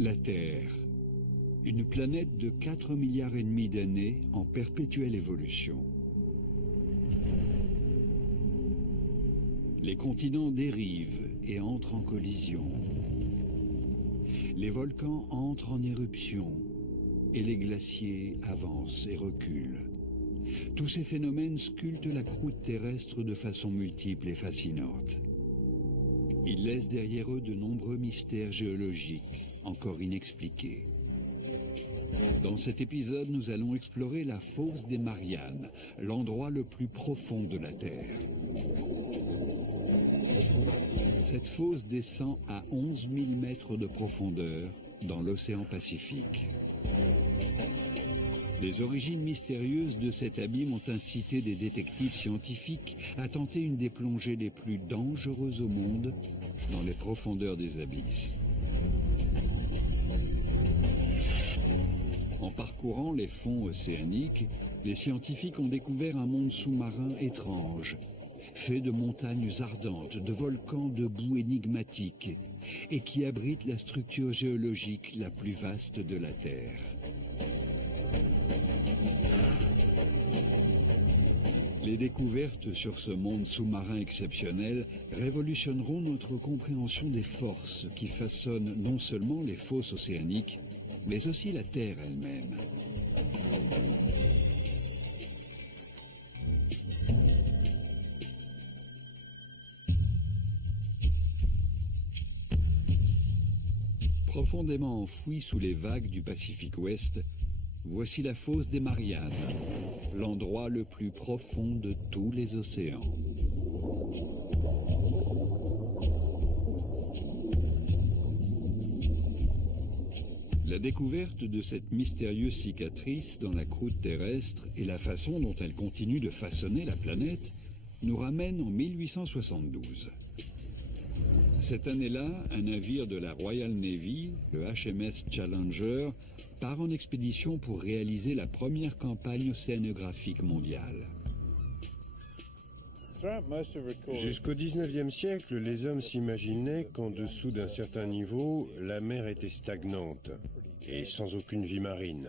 La Terre, une planète de 4,5 milliards d'années en perpétuelle évolution. Les continents dérivent et entrent en collision. Les volcans entrent en éruption et les glaciers avancent et reculent. Tous ces phénomènes sculptent la croûte terrestre de façon multiple et fascinante. Ils laissent derrière eux de nombreux mystères géologiques encore inexpliqués. Dans cet épisode, nous allons explorer la fosse des Mariannes, l'endroit le plus profond de la Terre. Cette fosse descend à 11 000 mètres de profondeur dans l'océan Pacifique. Les origines mystérieuses de cet abîme ont incité des détectives scientifiques à tenter une des plongées les plus dangereuses au monde dans les profondeurs des abysses. En parcourant les fonds océaniques, les scientifiques ont découvert un monde sous-marin étrange, fait de montagnes ardentes, de volcans de boue énigmatiques, et qui abrite la structure géologique la plus vaste de la Terre. Les découvertes sur ce monde sous-marin exceptionnel révolutionneront notre compréhension des forces qui façonnent non seulement les fosses océaniques, mais aussi la Terre elle-même. Profondément enfouie sous les vagues du Pacifique Ouest, voici la fosse des Mariannes, l'endroit le plus profond de tous les océans. La découverte de cette mystérieuse cicatrice dans la croûte terrestre et la façon dont elle continue de façonner la planète nous ramène en 1872. Cette année-là, un navire de la Royal Navy, le HMS Challenger, part en expédition pour réaliser la première campagne océanographique mondiale. Jusqu'au XIXe siècle, les hommes s'imaginaient qu'en dessous d'un certain niveau, la mer était stagnante et sans aucune vie marine.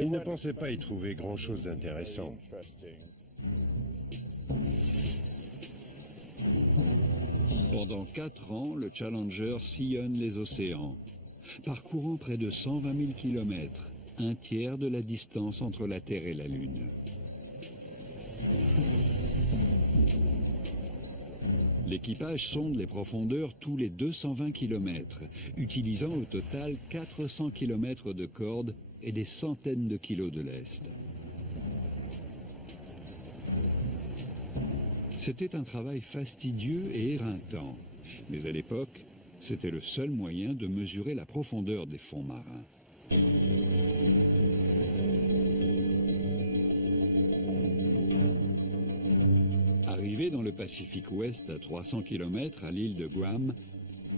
Ils ne pensaient pas y trouver grand-chose d'intéressant. Pendant 4 ans, le Challenger sillonne les océans, parcourant près de 120 000 km, un tiers de la distance entre la Terre et la Lune. L'équipage sonde les profondeurs tous les 220 km, utilisant au total 400 km de cordes et des centaines de kilos de lest. C'était un travail fastidieux et éreintant, mais à l'époque, c'était le seul moyen de mesurer la profondeur des fonds marins. Arrivé dans le Pacifique Ouest à 300 km à l'île de Guam,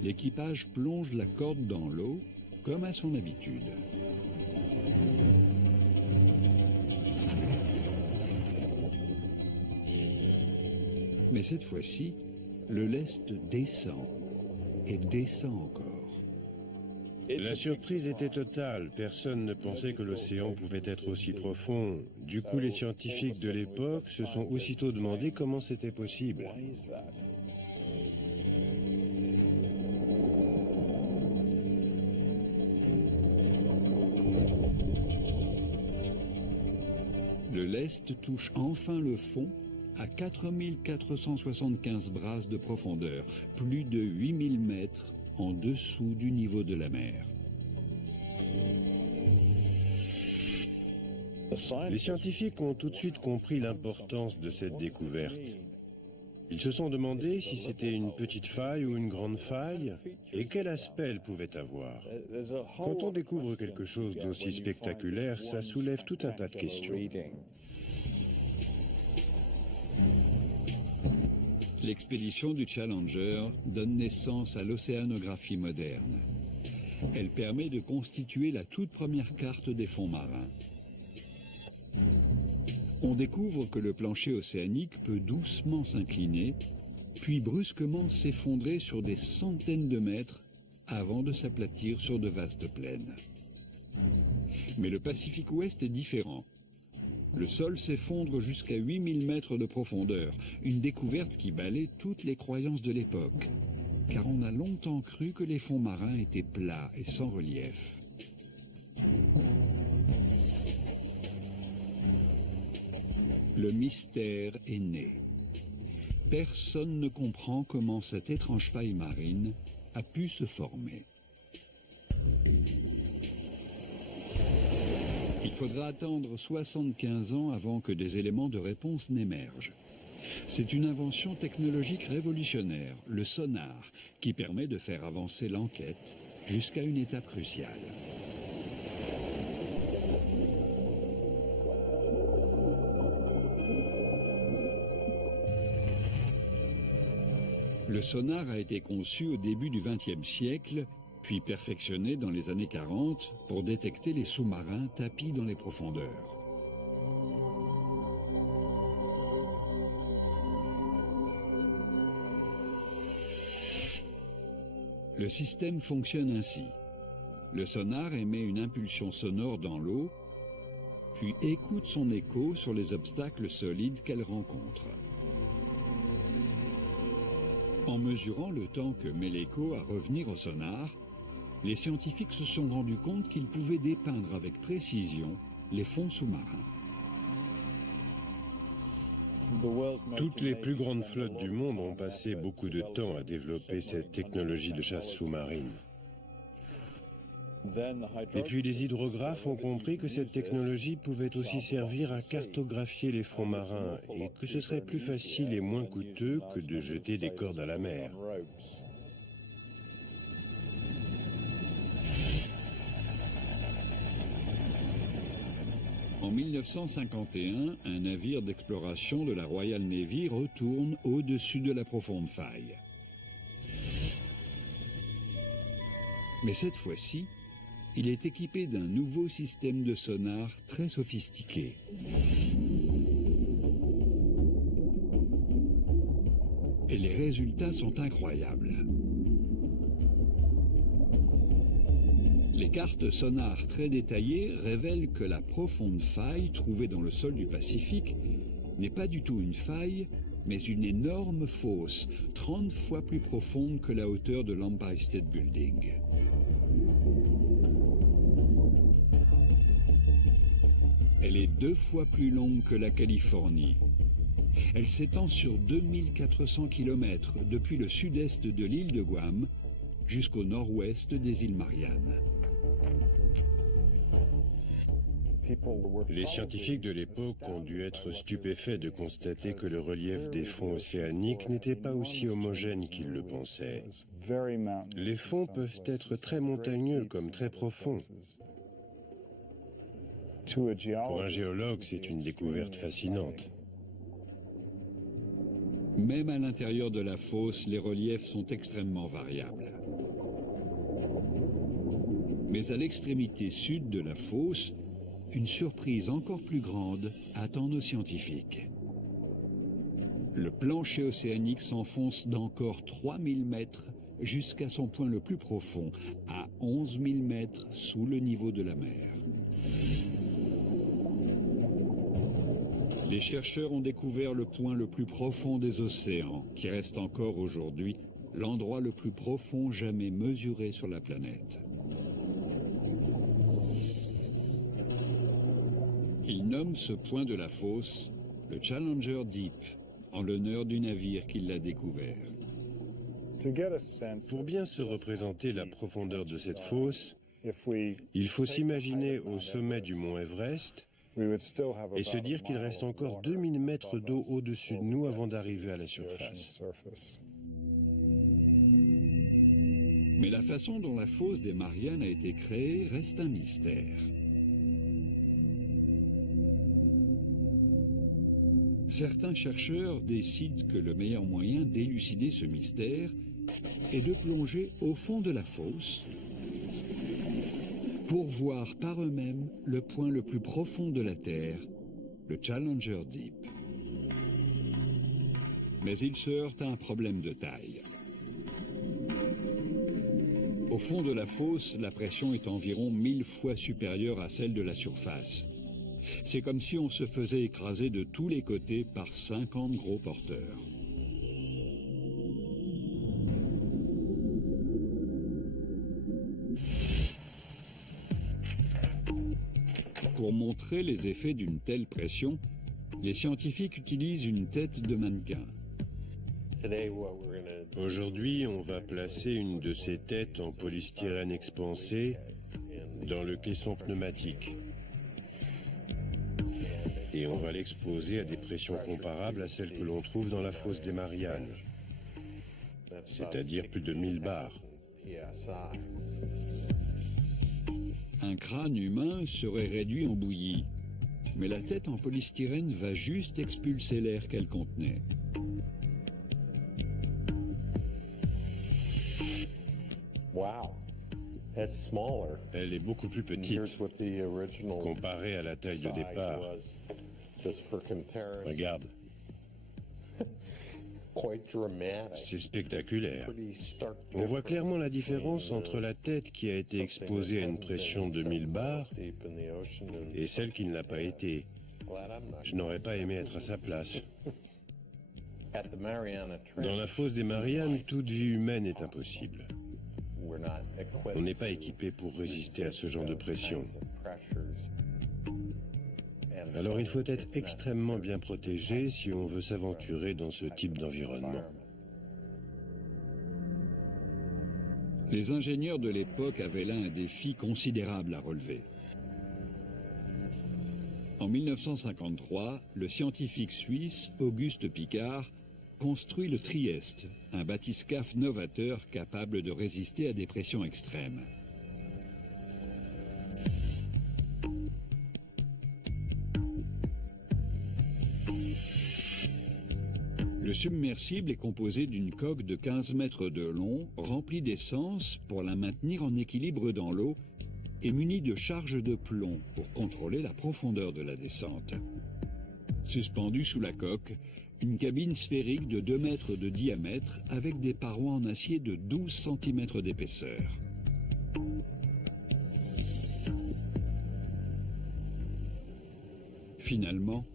l'équipage plonge la corde dans l'eau comme à son habitude. Mais cette fois-ci, le lest descend et descend encore. La surprise était totale. Personne ne pensait que l'océan pouvait être aussi profond. Du coup, les scientifiques de l'époque se sont aussitôt demandé comment c'était possible. Le lest touche enfin le fond à 4475 brasses de profondeur, plus de 8000 mètres en dessous du niveau de la mer. Les scientifiques ont tout de suite compris l'importance de cette découverte. Ils se sont demandé si c'était une petite faille ou une grande faille et quel aspect elle pouvait avoir. Quand on découvre quelque chose d'aussi spectaculaire, ça soulève tout un tas de questions. L'expédition du Challenger donne naissance à l'océanographie moderne. Elle permet de constituer la toute première carte des fonds marins. On découvre que le plancher océanique peut doucement s'incliner, puis brusquement s'effondrer sur des centaines de mètres avant de s'aplatir sur de vastes plaines. Mais le Pacifique Ouest est différent. Le sol s'effondre jusqu'à 8000 mètres de profondeur, une découverte qui balaie toutes les croyances de l'époque, car on a longtemps cru que les fonds marins étaient plats et sans relief. Le mystère est né. Personne ne comprend comment cette étrange faille marine a pu se former. Il faudra attendre 75 ans avant que des éléments de réponse n'émergent. C'est une invention technologique révolutionnaire, le sonar, qui permet de faire avancer l'enquête jusqu'à une étape cruciale. Le sonar a été conçu au début du XXe siècle, puis perfectionné dans les années 40 pour détecter les sous-marins tapis dans les profondeurs. Le système fonctionne ainsi. Le sonar émet une impulsion sonore dans l'eau, puis écoute son écho sur les obstacles solides qu'elle rencontre. En mesurant le temps que met l'écho à revenir au sonar, les scientifiques se sont rendus compte qu'ils pouvaient dépeindre avec précision les fonds sous-marins. Toutes les plus grandes flottes du monde ont passé beaucoup de temps à développer cette technologie de chasse sous-marine. Et puis les hydrographes ont compris que cette technologie pouvait aussi servir à cartographier les fonds marins et que ce serait plus facile et moins coûteux que de jeter des cordes à la mer. En 1951, un navire d'exploration de la Royal Navy retourne au-dessus de la profonde faille. Mais cette fois-ci, il est équipé d'un nouveau système de sonar très sophistiqué. Et les résultats sont incroyables. Les cartes sonars très détaillées révèlent que la profonde faille trouvée dans le sol du Pacifique n'est pas du tout une faille, mais une énorme fosse, 30 fois plus profonde que la hauteur de l'Empire State Building. Elle est 2 fois plus longue que la Californie. Elle s'étend sur 2400 km depuis le sud-est de l'île de Guam jusqu'au nord-ouest des îles Mariannes. Les scientifiques de l'époque ont dû être stupéfaits de constater que le relief des fonds océaniques n'était pas aussi homogène qu'ils le pensaient. Les fonds peuvent être très montagneux comme très profonds. Pour un géologue, c'est une découverte fascinante. Même à l'intérieur de la fosse, les reliefs sont extrêmement variables. Mais à l'extrémité sud de la fosse, une surprise encore plus grande attend nos scientifiques. Le plancher océanique s'enfonce d'encore 3000 mètres jusqu'à son point le plus profond, à 11 000 mètres sous le niveau de la mer. Les chercheurs ont découvert le point le plus profond des océans, qui reste encore aujourd'hui l'endroit le plus profond jamais mesuré sur la planète. Ils nomment ce point de la fosse le Challenger Deep, en l'honneur du navire qui l'a découvert. Pour bien se représenter la profondeur de cette fosse, il faut s'imaginer au sommet du mont Everest et se dire qu'il reste encore 2000 mètres d'eau au-dessus de nous avant d'arriver à la surface. Mais la façon dont la fosse des Mariannes a été créée reste un mystère. Certains chercheurs décident que le meilleur moyen d'élucider ce mystère est de plonger au fond de la fosse pour voir par eux-mêmes le point le plus profond de la Terre, le Challenger Deep. Mais il se heurte à un problème de taille. Au fond de la fosse, la pression est environ 1000 fois supérieure à celle de la surface. C'est comme si on se faisait écraser de tous les côtés par 50 gros porteurs. Pour montrer les effets d'une telle pression, les scientifiques utilisent une tête de mannequin. Aujourd'hui, on va placer une de ces têtes en polystyrène expansé dans le caisson pneumatique. Et on va l'exposer à des pressions comparables à celles que l'on trouve dans la fosse des Mariannes, c'est-à-dire plus de 1000 bars. Un crâne humain serait réduit en bouillie, mais la tête en polystyrène va juste expulser l'air qu'elle contenait. Elle est beaucoup plus petite comparée à la taille de départ. Regarde. C'est spectaculaire. On voit clairement la différence entre la tête qui a été exposée à une pression de 1000 bars et celle qui ne l'a pas été. Je n'aurais pas aimé être à sa place. Dans la fosse des Mariannes, toute vie humaine est impossible. On n'est pas équipé pour résister à ce genre de pression. Alors il faut être extrêmement bien protégé si on veut s'aventurer dans ce type d'environnement. Les ingénieurs de l'époque avaient là un défi considérable à relever. En 1953, le scientifique suisse Auguste Piccard construit le Trieste, un bathyscaphe novateur capable de résister à des pressions extrêmes. Le submersible est composé d'une coque de 15 mètres de long, remplie d'essence pour la maintenir en équilibre dans l'eau et munie de charges de plomb pour contrôler la profondeur de la descente. Suspendue sous la coque, une cabine sphérique de 2 mètres de diamètre avec des parois en acier de 12 cm d'épaisseur. Finalement,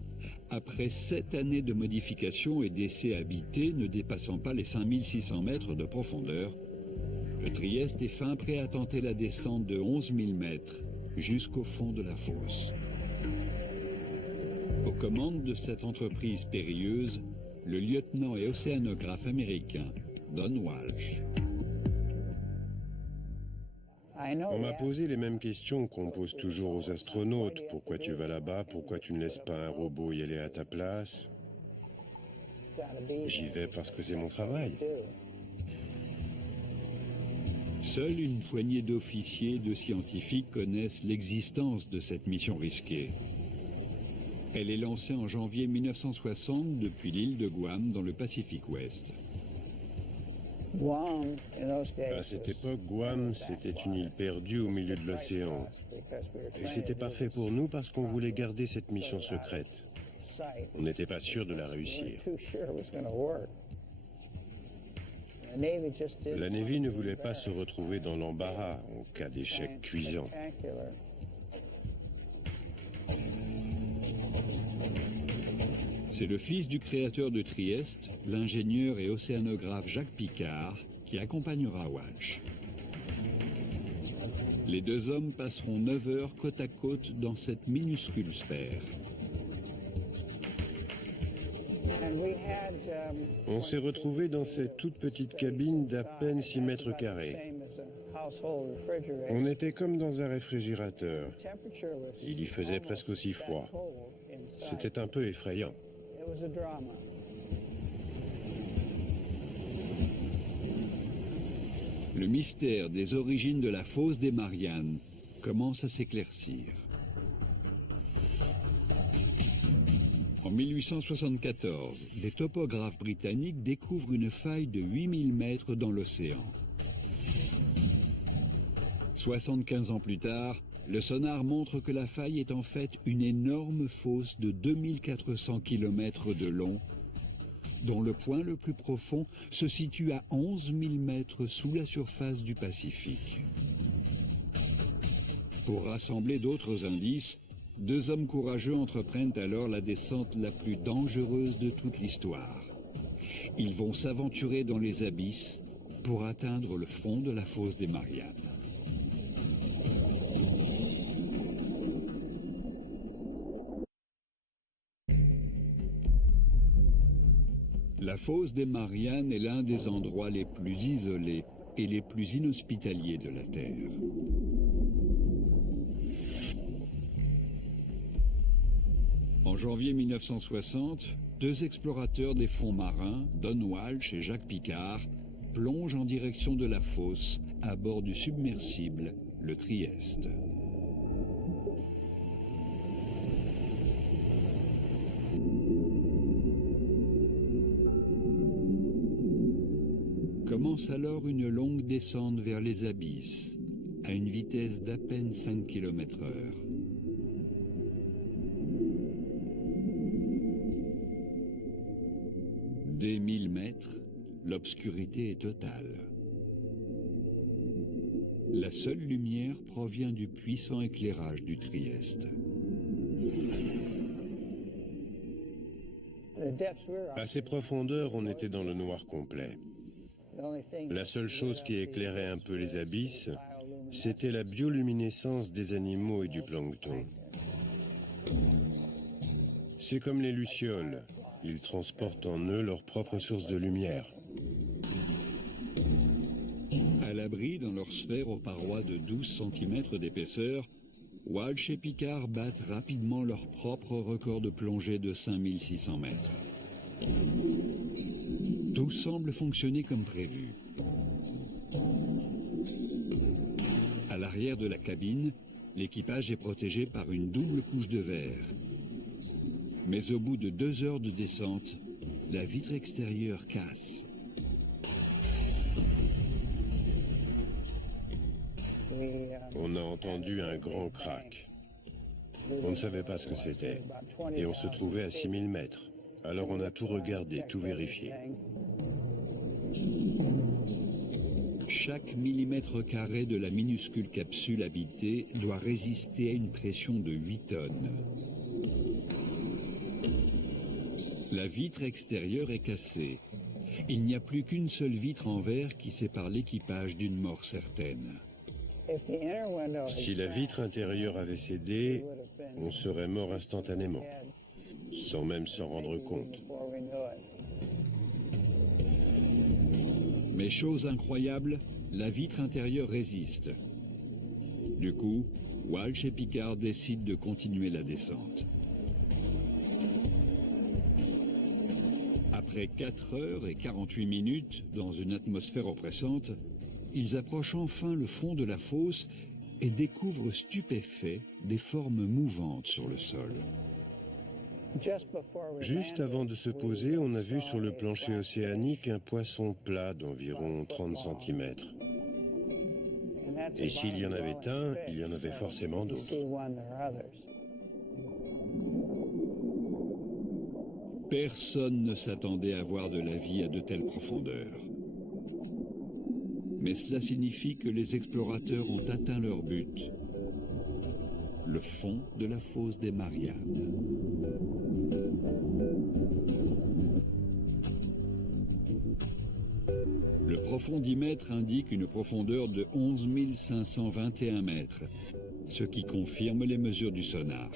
après 7 années de modifications et d'essais habités ne dépassant pas les 5600 mètres de profondeur, le Trieste est fin prêt à tenter la descente de 11 000 mètres jusqu'au fond de la fosse. Aux commandes de cette entreprise périlleuse, le lieutenant et océanographe américain Don Walsh. On m'a posé les mêmes questions qu'on pose toujours aux astronautes. Pourquoi tu vas là-bas? Pourquoi tu ne laisses pas un robot y aller à ta place? J'y vais parce que c'est mon travail. Seule une poignée d'officiers et de scientifiques connaissent l'existence de cette mission risquée. Elle est lancée en janvier 1960 depuis l'île de Guam dans le Pacifique Ouest. À cette époque, Guam, c'était une île perdue au milieu de l'océan. Et c'était parfait pour nous parce qu'on voulait garder cette mission secrète. On n'était pas sûr de la réussir. La Navy ne voulait pas se retrouver dans l'embarras en cas d'échec cuisant. C'est le fils du créateur de Trieste, l'ingénieur et océanographe Jacques Piccard, qui accompagnera Walsh. Les deux hommes passeront 9 heures côte à côte dans cette minuscule sphère. On s'est retrouvés dans cette toute petite cabine d'à peine 6 mètres carrés. On était comme dans un réfrigérateur. Il y faisait presque aussi froid. C'était un peu effrayant. Le mystère des origines de la fosse des Mariannes commence à s'éclaircir. En 1874, des topographes britanniques découvrent une faille de 8000 mètres dans l'océan. 75 ans plus tard, le sonar montre que la faille est en fait une énorme fosse de 2400 km de long, dont le point le plus profond se situe à 11 000 mètres sous la surface du Pacifique. Pour rassembler d'autres indices, deux hommes courageux entreprennent alors la descente la plus dangereuse de toute l'histoire. Ils vont s'aventurer dans les abysses pour atteindre le fond de la fosse des Mariannes. La fosse des Mariannes est l'un des endroits les plus isolés et les plus inhospitaliers de la Terre. En janvier 1960, deux explorateurs des fonds marins, Don Walsh et Jacques Piccard, plongent en direction de la fosse à bord du submersible, le Trieste. Commence alors une longue descente vers les abysses, à une vitesse d'à peine 5 km/h. Dès 1000 mètres, l'obscurité est totale. La seule lumière provient du puissant éclairage du Trieste. À ces profondeurs, on était dans le noir complet. La seule chose qui éclairait un peu les abysses, c'était la bioluminescence des animaux et du plancton. C'est comme les lucioles, ils transportent en eux leur propre source de lumière. À l'abri dans leur sphère aux parois de 12 cm d'épaisseur, Walsh et Piccard battent rapidement leur propre record de plongée de 5600 mètres. Tout semble fonctionner comme prévu. À l'arrière de la cabine, l'équipage est protégé par une double couche de verre. Mais au bout de 2 heures de descente, la vitre extérieure casse. On a entendu un grand crack. On ne savait pas ce que c'était. Et on se trouvait à 6000 mètres. Alors on a tout regardé, tout vérifié. Chaque millimètre carré de la minuscule capsule habitée doit résister à une pression de 8 tonnes. La vitre extérieure est cassée. Il n'y a plus qu'une seule vitre en verre qui sépare l'équipage d'une mort certaine. Si la vitre intérieure avait cédé, on serait mort instantanément, sans même s'en rendre compte. Mais chose incroyable, la vitre intérieure résiste. Du coup, Walsh et Piccard décident de continuer la descente. Après 4 heures et 48 minutes, dans une atmosphère oppressante, ils approchent enfin le fond de la fosse et découvrent stupéfaits des formes mouvantes sur le sol. Juste avant de se poser, on a vu sur le plancher océanique un poisson plat d'environ 30 cm. Et s'il y en avait un, il y en avait forcément d'autres. Personne ne s'attendait à voir de la vie à de telles profondeurs. Mais cela signifie que les explorateurs ont atteint leur but, le fond de la fosse des Mariannes. Le profondimètre indique une profondeur de 11 521 mètres, ce qui confirme les mesures du sonar.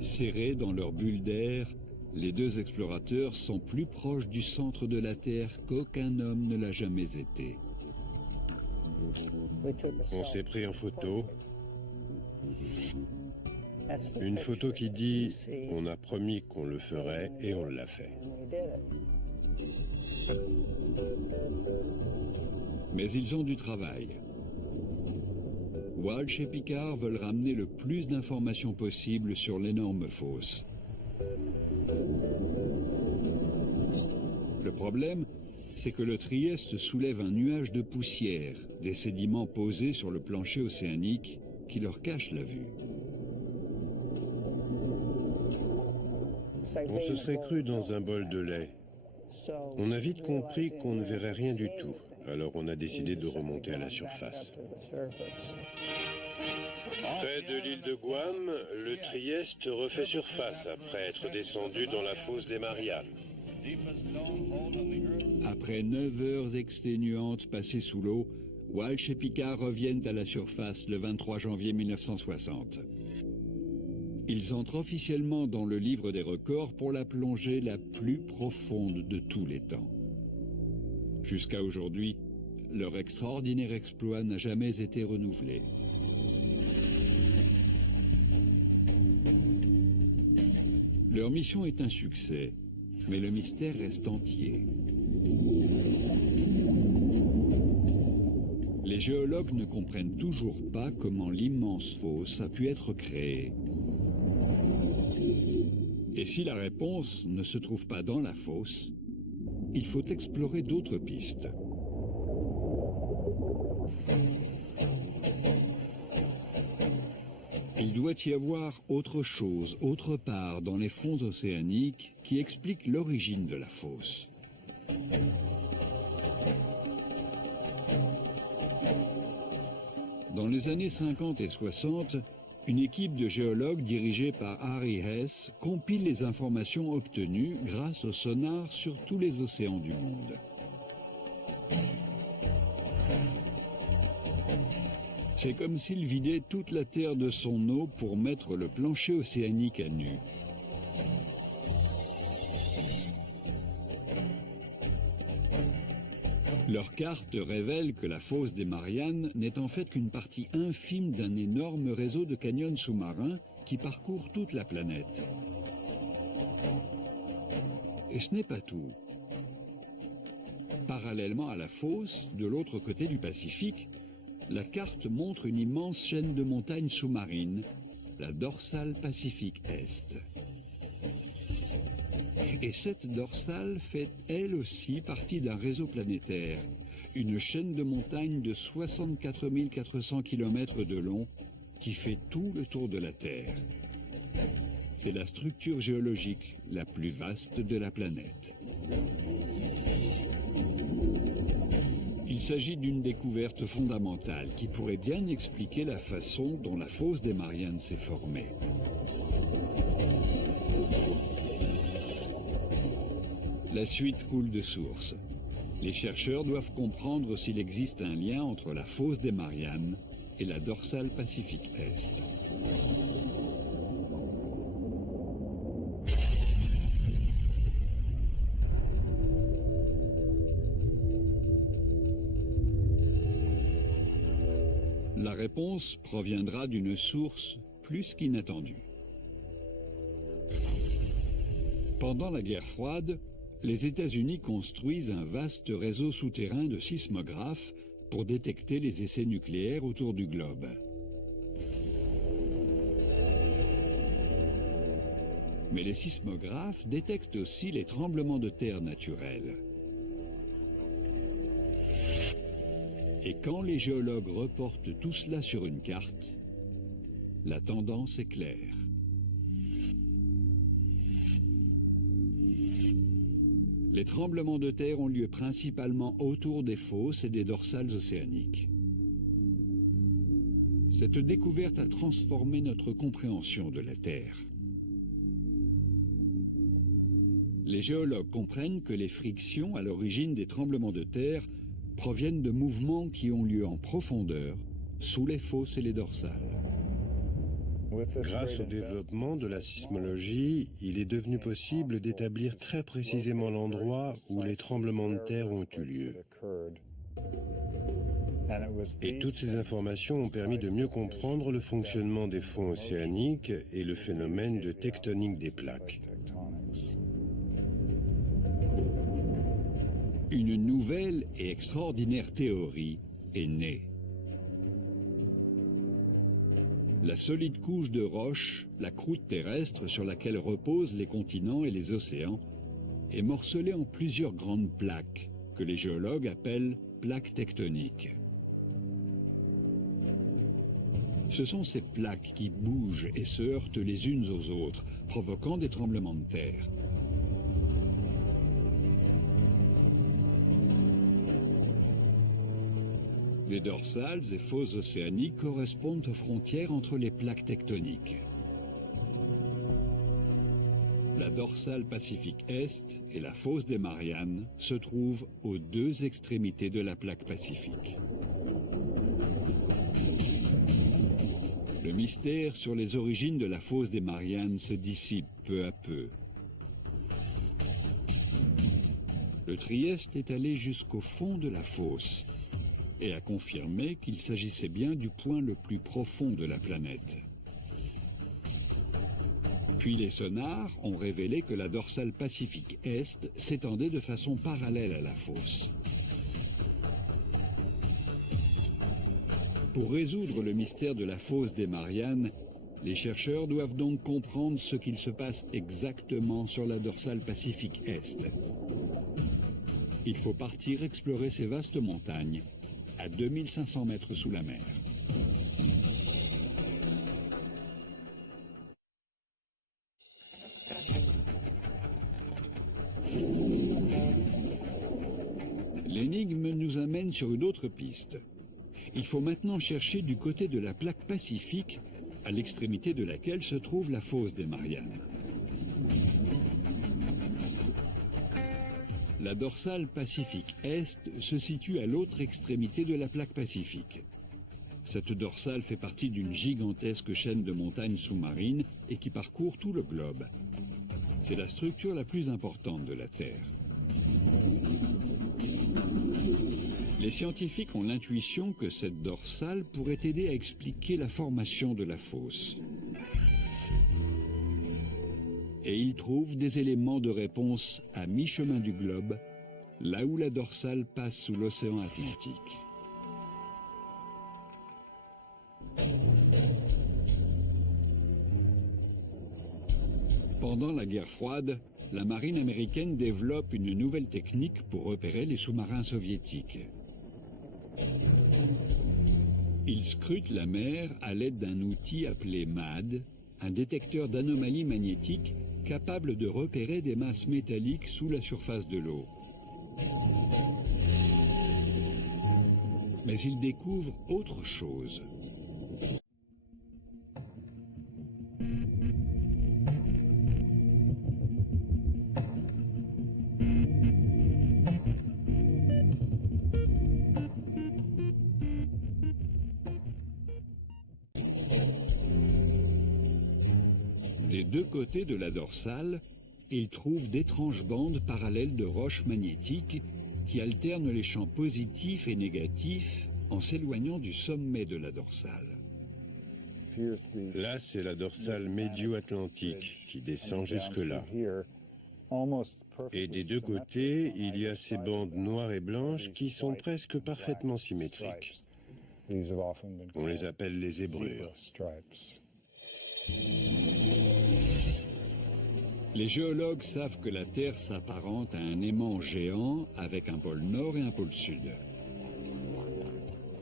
Serrés dans leur bulle d'air, les deux explorateurs sont plus proches du centre de la Terre qu'aucun homme ne l'a jamais été. On s'est pris en photo. Une photo qui dit « On a promis qu'on le ferait et on l'a fait ». Mais ils ont du travail. Walsh et Piccard veulent ramener le plus d'informations possible sur l'énorme fosse. Le problème, c'est que le Trieste soulève un nuage de poussière, des sédiments posés sur le plancher océanique qui leur cachent la vue. On se serait cru dans un bol de lait. On a vite compris qu'on ne verrait rien du tout, alors on a décidé de remonter à la surface. Près de l'île de Guam, le Trieste refait surface après être descendu dans la fosse des Mariannes. Après 9 heures exténuantes passées sous l'eau, Walsh et Picard reviennent à la surface le 23 janvier 1960. Ils entrent officiellement dans le livre des records pour la plongée la plus profonde de tous les temps. Jusqu'à aujourd'hui, leur extraordinaire exploit n'a jamais été renouvelé. Leur mission est un succès, mais le mystère reste entier. Les géologues ne comprennent toujours pas comment l'immense fosse a pu être créée. Et si la réponse ne se trouve pas dans la fosse, il faut explorer d'autres pistes. Il doit y avoir autre chose, autre part dans les fonds océaniques qui explique l'origine de la fosse. Dans les années 50 et 60, une équipe de géologues dirigée par Harry Hess compile les informations obtenues grâce au sonar sur tous les océans du monde. C'est comme s'il vidait toute la Terre de son eau pour mettre le plancher océanique à nu. Leur carte révèle que la fosse des Mariannes n'est en fait qu'une partie infime d'un énorme réseau de canyons sous-marins qui parcourt toute la planète. Et ce n'est pas tout. Parallèlement à la fosse, de l'autre côté du Pacifique, la carte montre une immense chaîne de montagnes sous-marines, la dorsale Pacifique Est. Et cette dorsale fait elle aussi partie d'un réseau planétaire, une chaîne de montagnes de 64 400 km de long qui fait tout le tour de la Terre. C'est la structure géologique la plus vaste de la planète. Il s'agit d'une découverte fondamentale qui pourrait bien expliquer la façon dont la fosse des Mariannes s'est formée. La suite coule de source. Les chercheurs doivent comprendre s'il existe un lien entre la fosse des Mariannes et la dorsale Pacifique Est. La réponse proviendra d'une source plus qu'inattendue. Pendant la guerre froide, les États-Unis construisent un vaste réseau souterrain de sismographes pour détecter les essais nucléaires autour du globe. Mais les sismographes détectent aussi les tremblements de terre naturels. Et quand les géologues reportent tout cela sur une carte, la tendance est claire. Les tremblements de terre ont lieu principalement autour des fosses et des dorsales océaniques. Cette découverte a transformé notre compréhension de la Terre. Les géologues comprennent que les frictions à l'origine des tremblements de terre proviennent de mouvements qui ont lieu en profondeur, sous les fosses et les dorsales. Grâce au développement de la sismologie, il est devenu possible d'établir très précisément l'endroit où les tremblements de terre ont eu lieu. Et toutes ces informations ont permis de mieux comprendre le fonctionnement des fonds océaniques et le phénomène de tectonique des plaques. Une nouvelle et extraordinaire théorie est née. La solide couche de roches, la croûte terrestre sur laquelle reposent les continents et les océans, est morcelée en plusieurs grandes plaques, que les géologues appellent plaques tectoniques. Ce sont ces plaques qui bougent et se heurtent les unes aux autres, provoquant des tremblements de terre. Les dorsales et fosses océaniques correspondent aux frontières entre les plaques tectoniques. La dorsale Pacifique Est et la fosse des Mariannes se trouvent aux deux extrémités de la plaque pacifique. Le mystère sur les origines de la fosse des Mariannes se dissipe peu à peu. Le Trieste est allé jusqu'au fond de la fosse et a confirmé qu'il s'agissait bien du point le plus profond de la planète. Puis les sonars ont révélé que la dorsale Pacifique Est s'étendait de façon parallèle à la fosse. Pour résoudre le mystère de la fosse des Mariannes, les chercheurs doivent donc comprendre ce qu'il se passe exactement sur la dorsale Pacifique Est. Il faut partir explorer ces vastes montagnes, à 2500 mètres sous la mer. L'énigme nous amène sur une autre piste. Il faut maintenant chercher du côté de la plaque pacifique, à l'extrémité de laquelle se trouve la fosse des Mariannes. La dorsale Pacifique Est se situe à l'autre extrémité de la plaque pacifique. Cette dorsale fait partie d'une gigantesque chaîne de montagnes sous-marines et qui parcourt tout le globe. C'est la structure la plus importante de la Terre. Les scientifiques ont l'intuition que cette dorsale pourrait aider à expliquer la formation de la fosse. Et ils trouvent des éléments de réponse à mi-chemin du globe, là où la dorsale passe sous l'océan Atlantique. Pendant la guerre froide, la marine américaine développe une nouvelle technique pour repérer les sous-marins soviétiques. Ils scrutent la mer à l'aide d'un outil appelé MAD, un détecteur d'anomalies magnétiques capable de repérer des masses métalliques sous la surface de l'eau. Mais ils découvrent autre chose. Des deux côtés de la dorsale, ils trouvent d'étranges bandes parallèles de roches magnétiques qui alternent les champs positifs et négatifs en s'éloignant du sommet de la dorsale. Là, c'est la dorsale médio-atlantique qui descend jusque-là. Et des deux côtés, il y a ces bandes noires et blanches qui sont presque parfaitement symétriques. On les appelle les zébrures. Les géologues savent que la Terre s'apparente à un aimant géant avec un pôle nord et un pôle sud.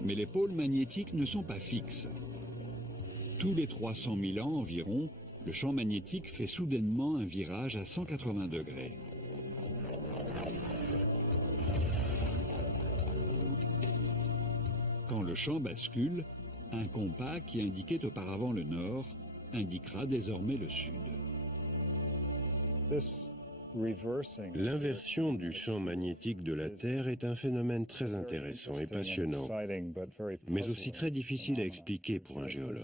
Mais les pôles magnétiques ne sont pas fixes. Tous les 300 000 ans environ, le champ magnétique fait soudainement un virage à 180 degrés. Quand le champ bascule, un compas qui indiquait auparavant le nord indiquera désormais le sud. L'inversion du champ magnétique de la Terre est un phénomène très intéressant et passionnant, mais aussi très difficile à expliquer pour un géologue.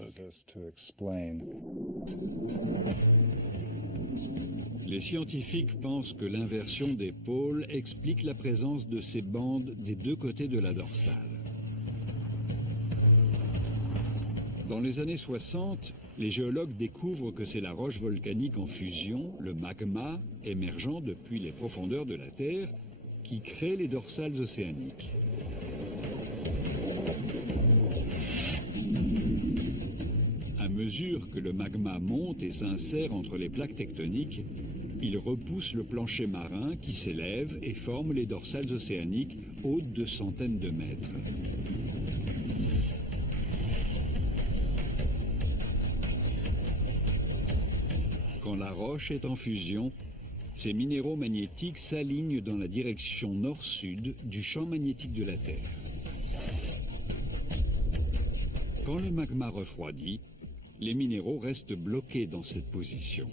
Les scientifiques pensent que l'inversion des pôles explique la présence de ces bandes des deux côtés de la dorsale. Dans les années 60, les géologues découvrent que c'est la roche volcanique en fusion, le magma, émergeant depuis les profondeurs de la Terre, qui crée les dorsales océaniques. À mesure que le magma monte et s'insère entre les plaques tectoniques, Il repousse le plancher marin qui s'élève et forme les dorsales océaniques hautes de centaines de mètres. Quand la roche est en fusion, ces minéraux magnétiques s'alignent dans la direction nord-sud du champ magnétique de la Terre. Quand le magma refroidit, les minéraux restent bloqués dans cette position.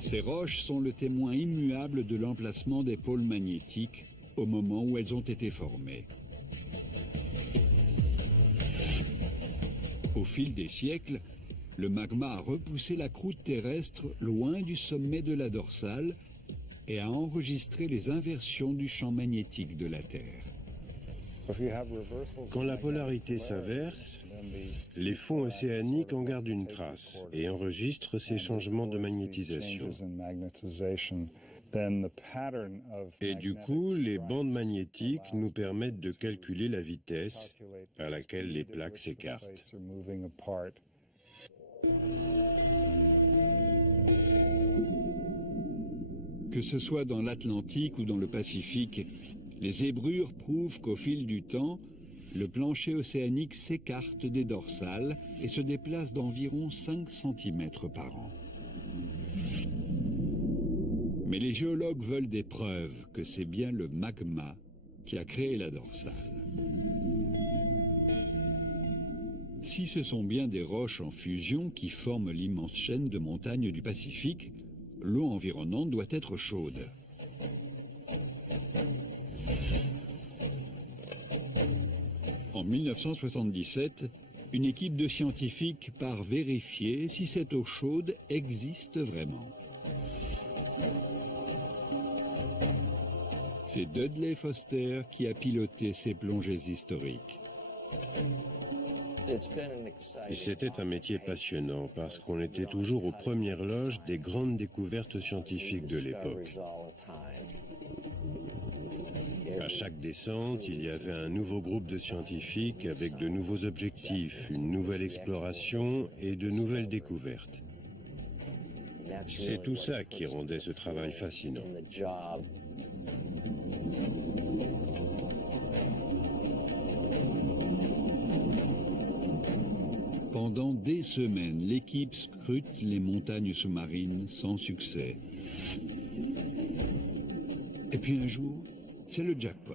Ces roches sont le témoin immuable de l'emplacement des pôles magnétiques au moment où elles ont été formées. Au fil des siècles, le magma a repoussé la croûte terrestre loin du sommet de la dorsale et a enregistré les inversions du champ magnétique de la Terre. Quand la polarité s'inverse, les fonds océaniques en gardent une trace et enregistrent ces changements de magnétisation. Et du coup, les bandes magnétiques nous permettent de calculer la vitesse à laquelle les plaques s'écartent. Que ce soit dans l'Atlantique ou dans le Pacifique, les zébrures prouvent qu'au fil du temps, le plancher océanique s'écarte des dorsales et se déplace d'environ 5 cm par an. Mais les géologues veulent des preuves que c'est bien le magma qui a créé la dorsale. Si ce sont bien des roches en fusion qui forment l'immense chaîne de montagnes du Pacifique, l'eau environnante doit être chaude. En 1977, une équipe de scientifiques part vérifier si cette eau chaude existe vraiment. C'est Dudley Foster qui a piloté ces plongées historiques. C'était un métier passionnant parce qu'on était toujours aux premières loges des grandes découvertes scientifiques de l'époque. À chaque descente, il y avait un nouveau groupe de scientifiques avec de nouveaux objectifs, une nouvelle exploration et de nouvelles découvertes. C'est tout ça qui rendait ce travail fascinant. Pendant des semaines, l'équipe scrute les montagnes sous-marines sans succès. Et puis un jour, c'est le jackpot.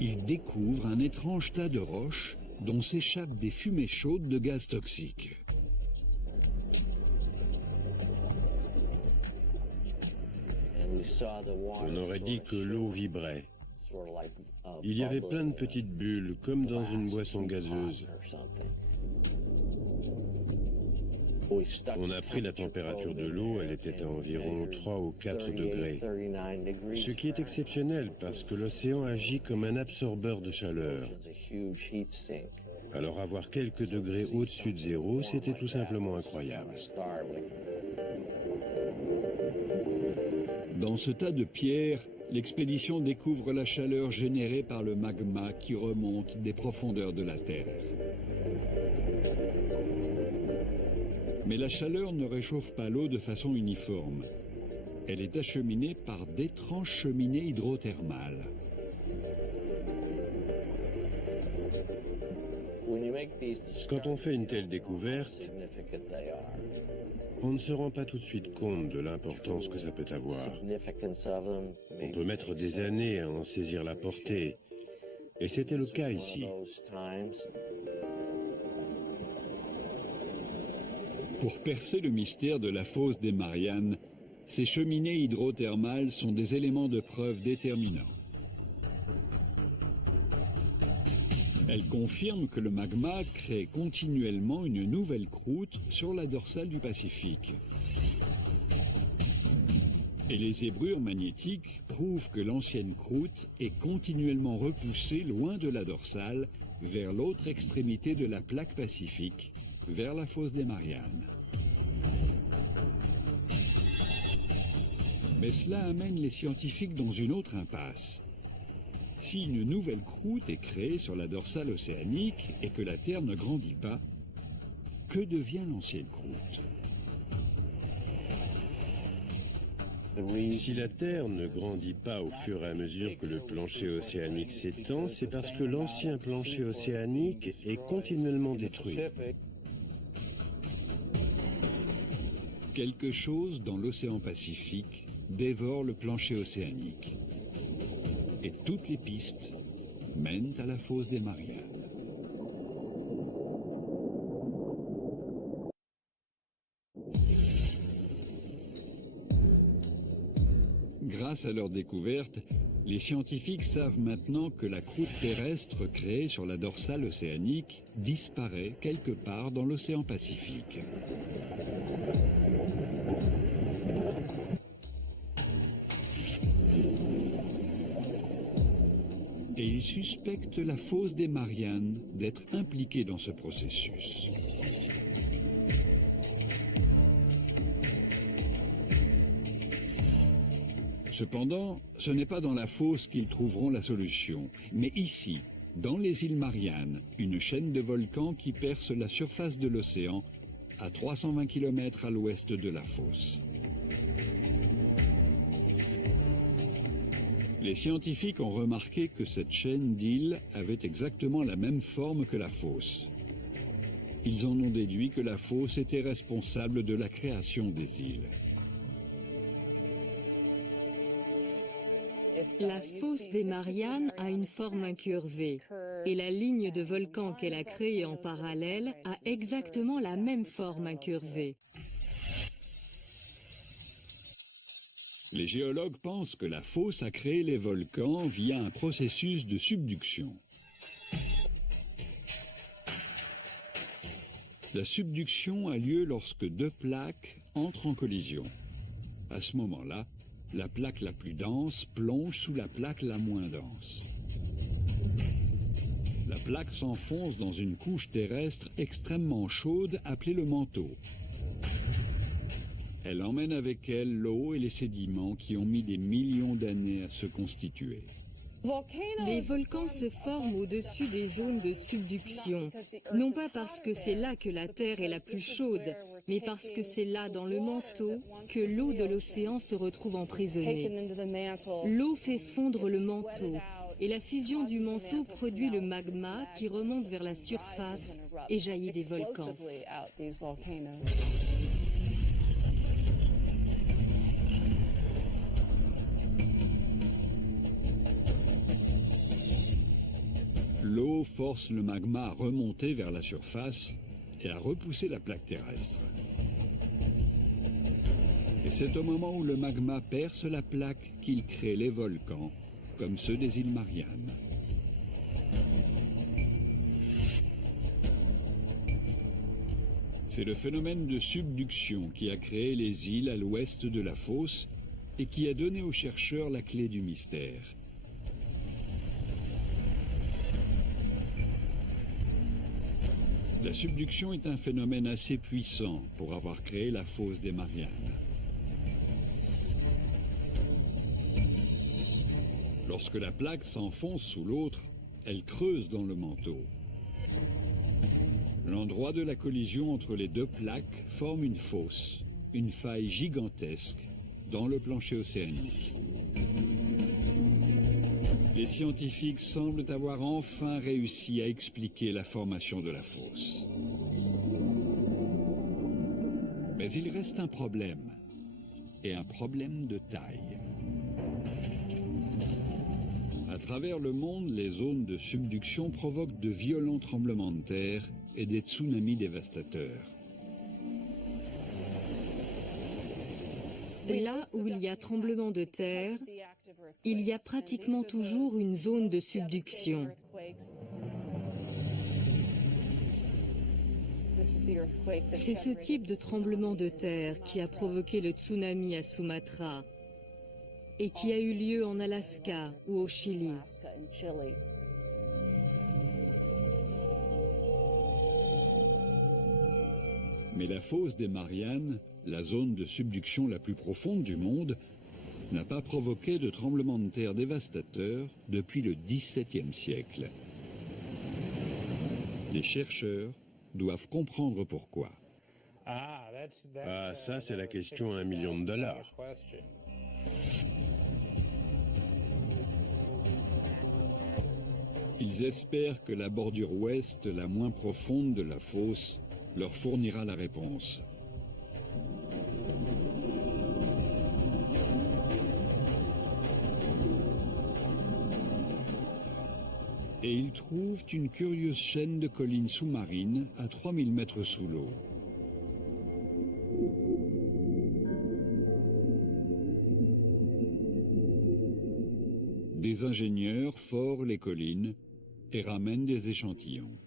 Ils découvrent un étrange tas de roches dont s'échappent des fumées chaudes de gaz toxiques. On aurait dit que l'eau vibrait. Il y avait plein de petites bulles, comme dans une boisson gazeuse. On a pris la température de l'eau, elle était à environ 3 ou 4 degrés. Ce qui est exceptionnel parce que l'océan agit comme un absorbeur de chaleur. Alors avoir quelques degrés au-dessus de zéro, c'était tout simplement incroyable. Dans ce tas de pierres, l'expédition découvre la chaleur générée par le magma qui remonte des profondeurs de la Terre. Mais la chaleur ne réchauffe pas l'eau de façon uniforme. Elle est acheminée par d'étranges cheminées hydrothermales. Quand on fait une telle découverte, on ne se rend pas tout de suite compte de l'importance que ça peut avoir. On peut mettre des années à en saisir la portée, et c'était le cas ici. Pour percer le mystère de la fosse des Mariannes, ces cheminées hydrothermales sont des éléments de preuve déterminants. Elles confirment que le magma crée continuellement une nouvelle croûte sur la dorsale du Pacifique. Et les zébrures magnétiques prouvent que l'ancienne croûte est continuellement repoussée loin de la dorsale, vers l'autre extrémité de la plaque pacifique, vers la fosse des Mariannes. Mais cela amène les scientifiques dans une autre impasse. Si une nouvelle croûte est créée sur la dorsale océanique et que la Terre ne grandit pas, que devient l'ancienne croûte? Si la Terre ne grandit pas au fur et à mesure que le plancher océanique s'étend, c'est parce que l'ancien plancher océanique est continuellement détruit. Quelque chose dans l'océan Pacifique dévore le plancher océanique. Et toutes les pistes mènent à la fosse des Mariannes. Grâce à leur découverte, les scientifiques savent maintenant que la croûte terrestre créée sur la dorsale océanique disparaît quelque part dans l'océan Pacifique. Et ils suspectent la fosse des Mariannes d'être impliquée dans ce processus. Cependant, ce n'est pas dans la fosse qu'ils trouveront la solution, mais ici, dans les îles Mariannes, une chaîne de volcans qui perce la surface de l'océan à 320 km à l'ouest de la fosse. Les scientifiques ont remarqué que cette chaîne d'îles avait exactement la même forme que la fosse. Ils en ont déduit que la fosse était responsable de la création des îles. La fosse des Mariannes a une forme incurvée et la ligne de volcan qu'elle a créée en parallèle a exactement la même forme incurvée. Les géologues pensent que la fosse a créé les volcans via un processus de subduction. La subduction a lieu lorsque deux plaques entrent en collision. À ce moment-là, la plaque la plus dense plonge sous la plaque la moins dense. La plaque s'enfonce dans une couche terrestre extrêmement chaude appelée le manteau. Elle emmène avec elle l'eau et les sédiments qui ont mis des millions d'années à se constituer. Les volcans se forment au-dessus des zones de subduction, non pas parce que c'est là que la Terre est la plus chaude, mais parce que c'est là, dans le manteau, que l'eau de l'océan se retrouve emprisonnée. L'eau fait fondre le manteau, et la fusion du manteau produit le magma qui remonte vers la surface et jaillit des volcans. L'eau force le magma à remonter vers la surface et à repousser la plaque terrestre. Et c'est au moment où le magma perce la plaque qu'il crée les volcans, comme ceux des îles Mariannes. C'est le phénomène de subduction qui a créé les îles à l'ouest de la fosse et qui a donné aux chercheurs la clé du mystère. La subduction est un phénomène assez puissant pour avoir créé la fosse des Mariannes. Lorsque la plaque s'enfonce sous l'autre, elle creuse dans le manteau. L'endroit de la collision entre les deux plaques forme une fosse, une faille gigantesque dans le plancher océanique. Les scientifiques semblent avoir enfin réussi à expliquer la formation de la fosse. Mais il reste un problème, et un problème de taille. À travers le monde, les zones de subduction provoquent de violents tremblements de terre et des tsunamis dévastateurs. Là où il y a tremblement de terre, il y a pratiquement toujours une zone de subduction. C'est ce type de tremblement de terre qui a provoqué le tsunami à Sumatra et qui a eu lieu en Alaska ou au Chili. Mais la fosse des Mariannes, la zone de subduction la plus profonde du monde, n'a pas provoqué de tremblement de terre dévastateur depuis le XVIIe siècle. Les chercheurs doivent comprendre pourquoi. Ah, ça, c'est la question à $1 million. Ils espèrent que la bordure ouest, la moins profonde de la fosse, leur fournira la réponse. Et ils trouvent une curieuse chaîne de collines sous-marines à 3000 mètres sous l'eau. Des ingénieurs forent les collines et ramènent des échantillons.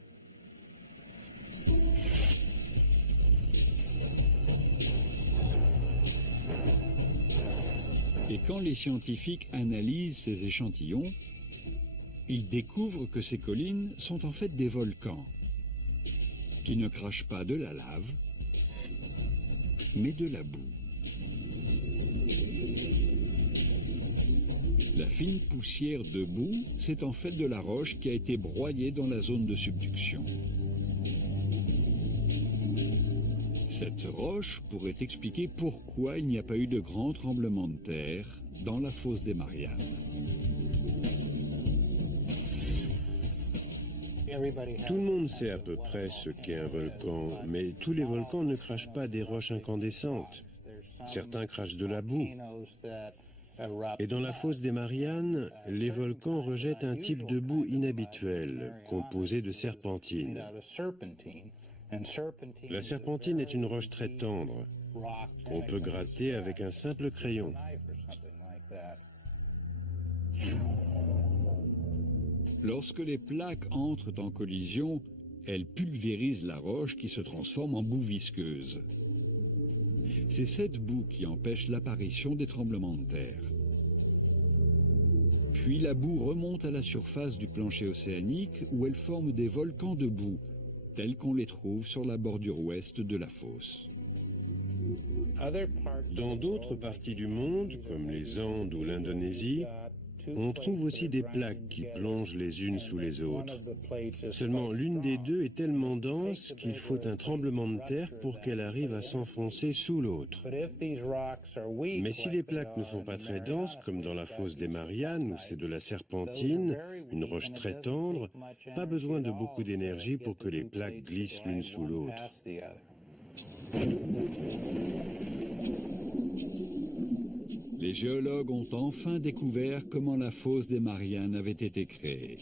Et quand les scientifiques analysent ces échantillons, ils découvrent que ces collines sont en fait des volcans qui ne crachent pas de la lave, mais de la boue. La fine poussière de boue, c'est en fait de la roche qui a été broyée dans la zone de subduction. Cette roche pourrait expliquer pourquoi il n'y a pas eu de grand tremblement de terre dans la fosse des Mariannes. Tout le monde sait à peu près ce qu'est un volcan, mais tous les volcans ne crachent pas des roches incandescentes. Certains crachent de la boue. Et dans la fosse des Mariannes, les volcans rejettent un type de boue inhabituel, composé de serpentine. La serpentine est une roche très tendre. On peut gratter avec un simple crayon. Lorsque les plaques entrent en collision, elles pulvérisent la roche qui se transforme en boue visqueuse. C'est cette boue qui empêche l'apparition des tremblements de terre. Puis la boue remonte à la surface du plancher océanique où elle forme des volcans de boue, tels qu'on les trouve sur la bordure ouest de la fosse. Dans d'autres parties du monde, comme les Andes ou l'Indonésie, on trouve aussi des plaques qui plongent les unes sous les autres. Seulement l'une des deux est tellement dense qu'il faut un tremblement de terre pour qu'elle arrive à s'enfoncer sous l'autre. Mais si les plaques ne sont pas très denses, comme dans la fosse des Mariannes où c'est de la serpentine, une roche très tendre, pas besoin de beaucoup d'énergie pour que les plaques glissent l'une sous l'autre. Les géologues ont enfin découvert comment la fosse des Mariannes avait été créée.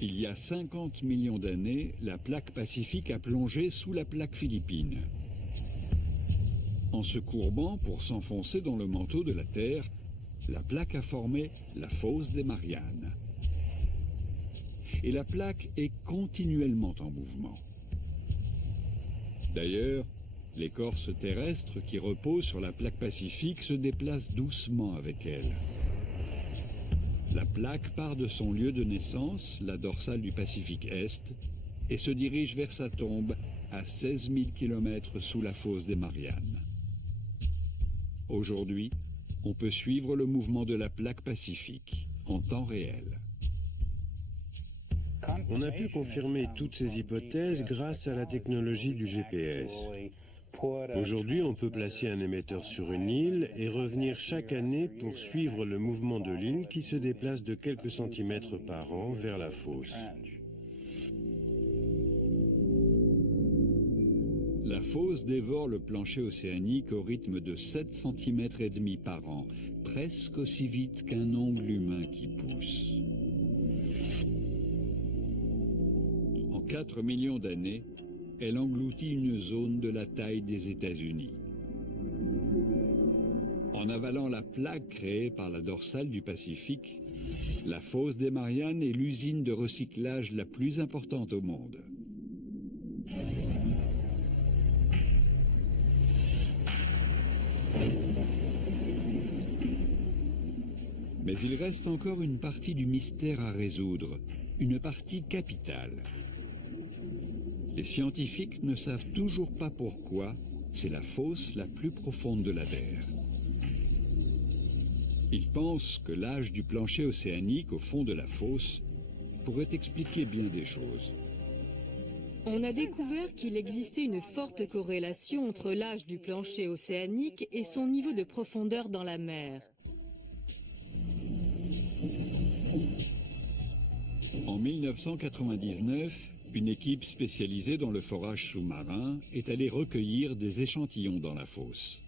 Il y a 50 millions d'années, la plaque pacifique a plongé sous la plaque philippine. En se courbant pour s'enfoncer dans le manteau de la Terre, la plaque a formé la fosse des Mariannes. Et la plaque est continuellement en mouvement. D'ailleurs, l'écorce terrestre qui repose sur la plaque pacifique se déplace doucement avec elle. La plaque part de son lieu de naissance, la dorsale du Pacifique Est, et se dirige vers sa tombe à 16 000 km sous la fosse des Mariannes. Aujourd'hui, on peut suivre le mouvement de la plaque pacifique en temps réel. On a pu confirmer toutes ces hypothèses grâce à la technologie du GPS. Aujourd'hui, on peut placer un émetteur sur une île et revenir chaque année pour suivre le mouvement de l'île qui se déplace de quelques centimètres par an vers la fosse. La fosse dévore le plancher océanique au rythme de 7,5 cm par an, presque aussi vite qu'un ongle humain qui pousse. En 4 millions d'années, elle engloutit une zone de la taille des États-Unis. En avalant la plaque créée par la dorsale du Pacifique, la fosse des Mariannes est l'usine de recyclage la plus importante au monde. Mais il reste encore une partie du mystère à résoudre, une partie capitale. Les scientifiques ne savent toujours pas pourquoi c'est la fosse la plus profonde de la Terre. Il pense que l'âge du plancher océanique au fond de la fosse pourrait expliquer bien des choses. On a découvert qu'il existait une forte corrélation entre l'âge du plancher océanique et son niveau de profondeur dans la mer. En 1999, une équipe spécialisée dans le forage sous-marin est allée recueillir des échantillons dans la fosse.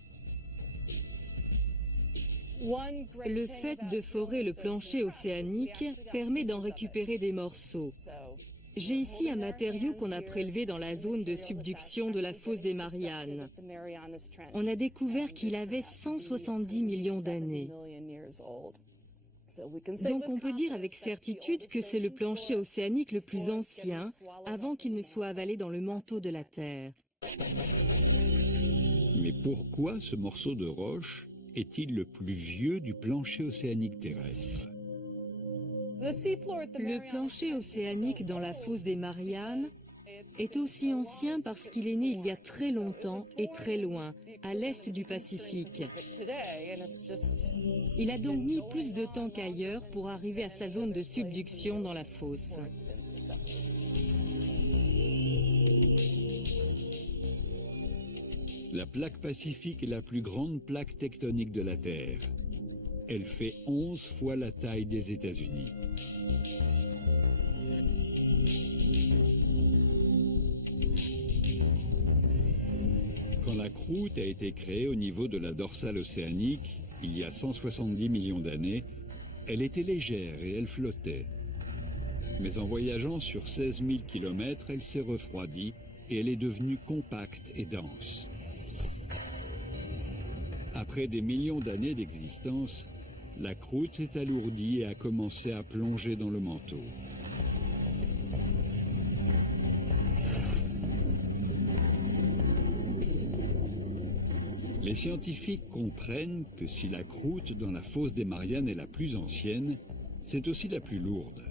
Le fait de forer le plancher océanique permet d'en récupérer des morceaux. J'ai ici un matériau qu'on a prélevé dans la zone de subduction de la fosse des Mariannes. On a découvert qu'il avait 170 millions d'années. Donc on peut dire avec certitude que c'est le plancher océanique le plus ancien, avant qu'il ne soit avalé dans le manteau de la Terre. Mais pourquoi ce morceau de roche est-il le plus vieux du plancher océanique terrestre? Le plancher océanique dans la fosse des Mariannes est aussi ancien parce qu'il est né il y a très longtemps et très loin, à l'est du Pacifique. Il a donc mis plus de temps qu'ailleurs pour arriver à sa zone de subduction dans la fosse. La plaque pacifique est la plus grande plaque tectonique de la Terre. Elle fait 11 fois la taille des États-Unis. Quand la croûte a été créée au niveau de la dorsale océanique, il y a 170 millions d'années, elle était légère et elle flottait. Mais en voyageant sur 16 000 km, elle s'est refroidie et elle est devenue compacte et dense. Après des millions d'années d'existence, la croûte s'est alourdie et a commencé à plonger dans le manteau. Les scientifiques comprennent que si la croûte dans la fosse des Mariannes est la plus ancienne, c'est aussi la plus lourde.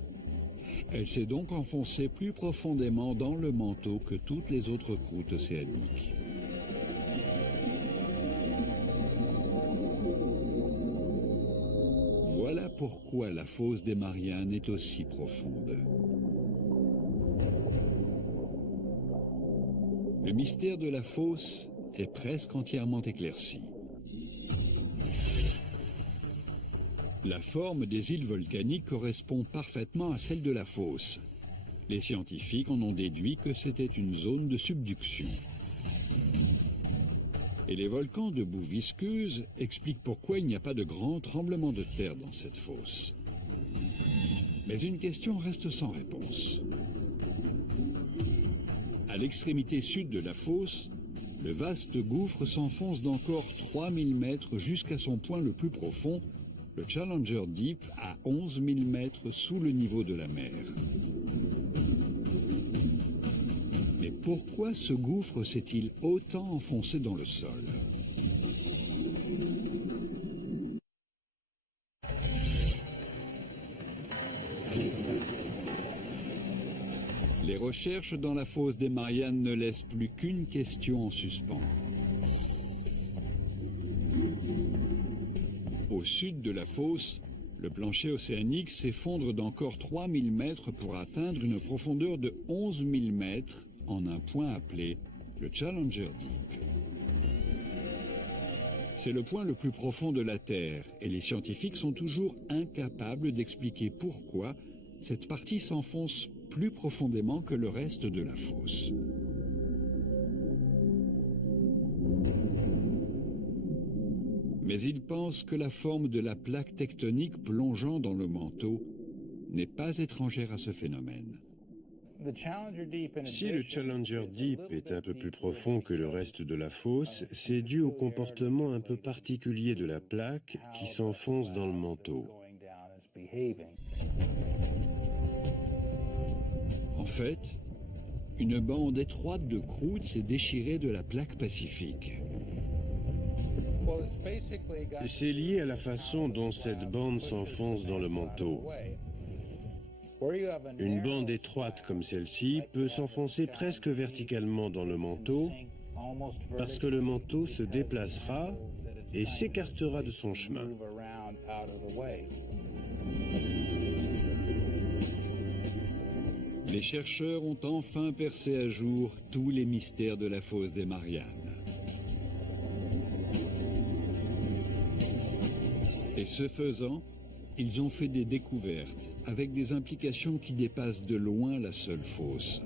Elle s'est donc enfoncée plus profondément dans le manteau que toutes les autres croûtes océaniques. Voilà pourquoi la fosse des Mariannes est aussi profonde. Le mystère de la fosse est presque entièrement éclairci. La forme des îles volcaniques correspond parfaitement à celle de la fosse. Les scientifiques en ont déduit que c'était une zone de subduction. Et les volcans de boue visqueuse expliquent pourquoi il n'y a pas de grands tremblements de terre dans cette fosse. Mais une question reste sans réponse. À l'extrémité sud de la fosse, le vaste gouffre s'enfonce d'encore 3000 mètres jusqu'à son point le plus profond, le Challenger Deep, à 11 000 mètres sous le niveau de la mer. Mais pourquoi ce gouffre s'est-il autant enfoncé dans le sol? Les recherches dans la fosse des Mariannes ne laissent plus qu'une question en suspens. Au sud de la fosse, le plancher océanique s'effondre d'encore 3000 mètres pour atteindre une profondeur de 11 000 mètres en un point appelé le Challenger Deep. C'est le point le plus profond de la Terre et les scientifiques sont toujours incapables d'expliquer pourquoi cette partie s'enfonce plus profondément que le reste de la fosse. Mais ils pensent que la forme de la plaque tectonique plongeant dans le manteau n'est pas étrangère à ce phénomène. Si le Challenger Deep est un peu plus profond que le reste de la fosse, c'est dû au comportement un peu particulier de la plaque qui s'enfonce dans le manteau. En fait, une bande étroite de croûte s'est déchirée de la plaque pacifique. C'est lié à la façon dont cette bande s'enfonce dans le manteau. Une bande étroite comme celle-ci peut s'enfoncer presque verticalement dans le manteau parce que le manteau se déplacera et s'écartera de son chemin. Les chercheurs ont enfin percé à jour tous les mystères de la fosse des Mariannes. Et ce faisant, ils ont fait des découvertes avec des implications qui dépassent de loin la seule fosse.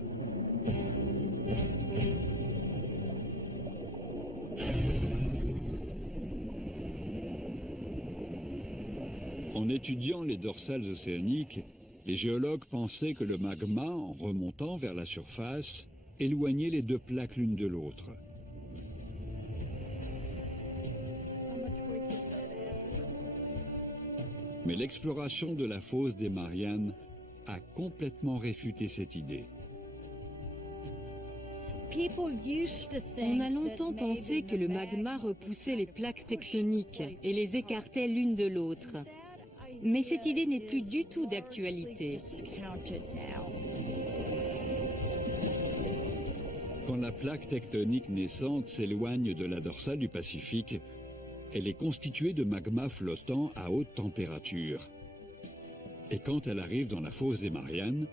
En étudiant les dorsales océaniques, les géologues pensaient que le magma, en remontant vers la surface, éloignait les deux plaques l'une de l'autre. Mais l'exploration de la fosse des Mariannes a complètement réfuté cette idée. On a longtemps pensé que le magma repoussait les plaques tectoniques et les écartait l'une de l'autre. Mais cette idée n'est plus du tout d'actualité. Quand la plaque tectonique naissante s'éloigne de la dorsale du Pacifique, elle est constituée de magma flottant à haute température. Et quand elle arrive dans la fosse des Mariannes,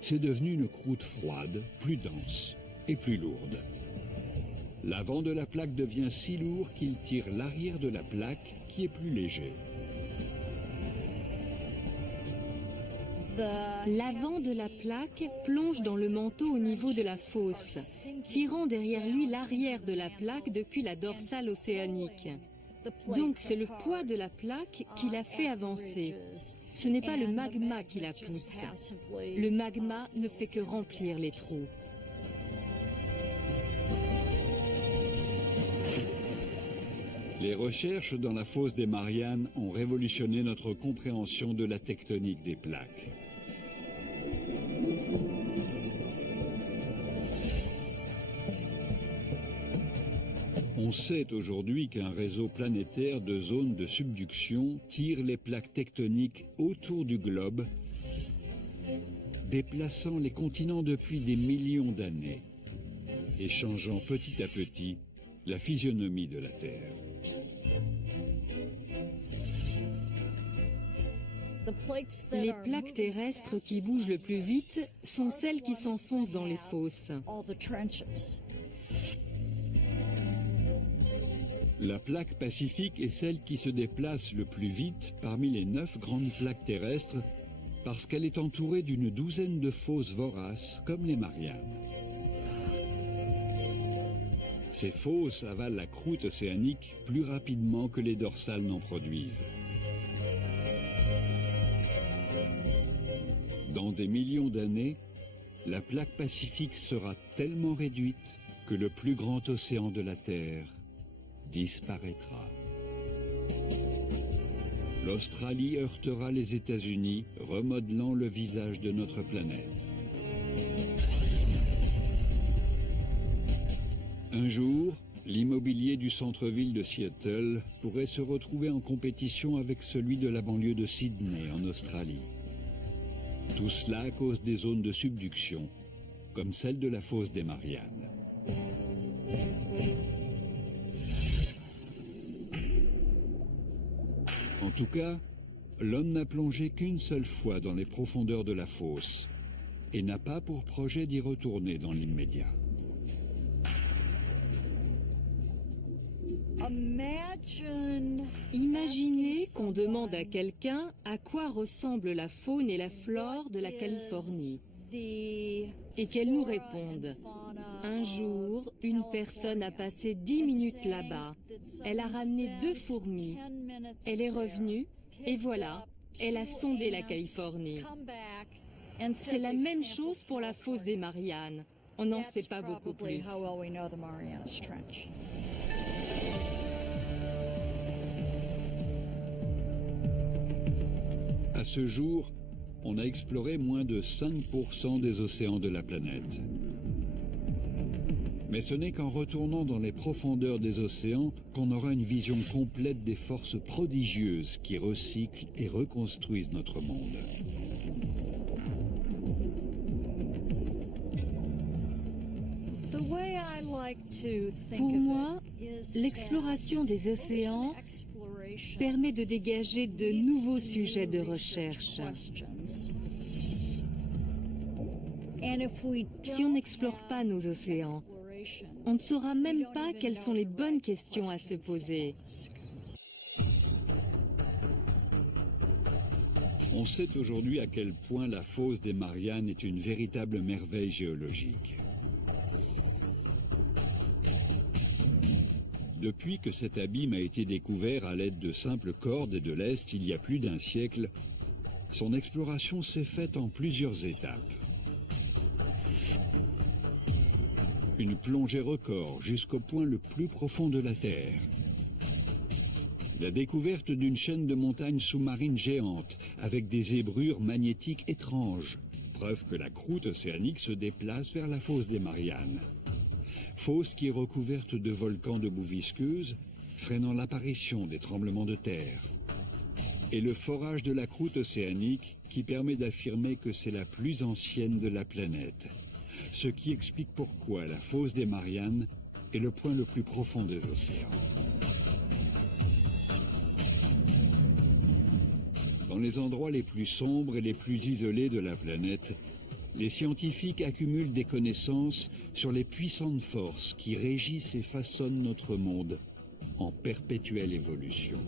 c'est devenu une croûte froide, plus dense et plus lourde. L'avant de la plaque devient si lourd qu'il tire l'arrière de la plaque qui est plus léger. L'avant de la plaque plonge dans le manteau au niveau de la fosse, tirant derrière lui l'arrière de la plaque depuis la dorsale océanique. Donc c'est le poids de la plaque qui l'a fait avancer. Ce n'est pas le magma qui la pousse. Le magma ne fait que remplir les trous. Les recherches dans la fosse des Mariannes ont révolutionné notre compréhension de la tectonique des plaques. On sait aujourd'hui qu'un réseau planétaire de zones de subduction tire les plaques tectoniques autour du globe, déplaçant les continents depuis des millions d'années et changeant petit à petit la physionomie de la Terre. Les plaques terrestres qui bougent le plus vite sont celles qui s'enfoncent dans les fosses. La plaque pacifique est celle qui se déplace le plus vite parmi les 9 grandes plaques terrestres parce qu'elle est entourée d'une douzaine de fosses voraces comme les Mariannes. Ces fosses avalent la croûte océanique plus rapidement que les dorsales n'en produisent. Dans des millions d'années, la plaque pacifique sera tellement réduite que le plus grand océan de la Terre disparaîtra. L'Australie heurtera les États-Unis, remodelant le visage de notre planète. Un jour, l'immobilier du centre-ville de Seattle pourrait se retrouver en compétition avec celui de la banlieue de Sydney en Australie. Tout cela à cause des zones de subduction, comme celle de la fosse des Mariannes. En tout cas, l'homme n'a plongé qu'une seule fois dans les profondeurs de la fosse et n'a pas pour projet d'y retourner dans l'immédiat. Imaginez qu'on demande à quelqu'un à quoi ressemble la faune et la flore de la Californie et qu'elle nous réponde. Un jour, une personne a passé 10 minutes là-bas. Elle a ramené 2 fourmis. Elle est revenue et voilà, elle a sondé la Californie. C'est la même chose pour la fosse des Mariannes. On n'en sait pas beaucoup plus. À ce jour, on a exploré moins de 5% des océans de la planète. Mais ce n'est qu'en retournant dans les profondeurs des océans qu'on aura une vision complète des forces prodigieuses qui recyclent et reconstruisent notre monde. Pour moi, l'exploration des océans permet de dégager de nouveaux sujets de recherche. Si on n'explore pas nos océans, on ne saura même pas quelles sont les bonnes questions à se poser. On sait aujourd'hui à quel point la fosse des Mariannes est une véritable merveille géologique. Depuis que cet abîme a été découvert à l'aide de simples cordes et de lest il y a plus d'un siècle, son exploration s'est faite en plusieurs étapes. Une plongée record jusqu'au point le plus profond de la Terre. La découverte d'une chaîne de montagnes sous-marines géantes avec des zébrures magnétiques étranges, preuve que la croûte océanique se déplace vers la fosse des Mariannes. Fosse qui est recouverte de volcans de boue visqueuse, freinant l'apparition des tremblements de terre. Et le forage de la croûte océanique qui permet d'affirmer que c'est la plus ancienne de la planète. Ce qui explique pourquoi la fosse des Mariannes est le point le plus profond des océans. Dans les endroits les plus sombres et les plus isolés de la planète, les scientifiques accumulent des connaissances sur les puissantes forces qui régissent et façonnent notre monde en perpétuelle évolution.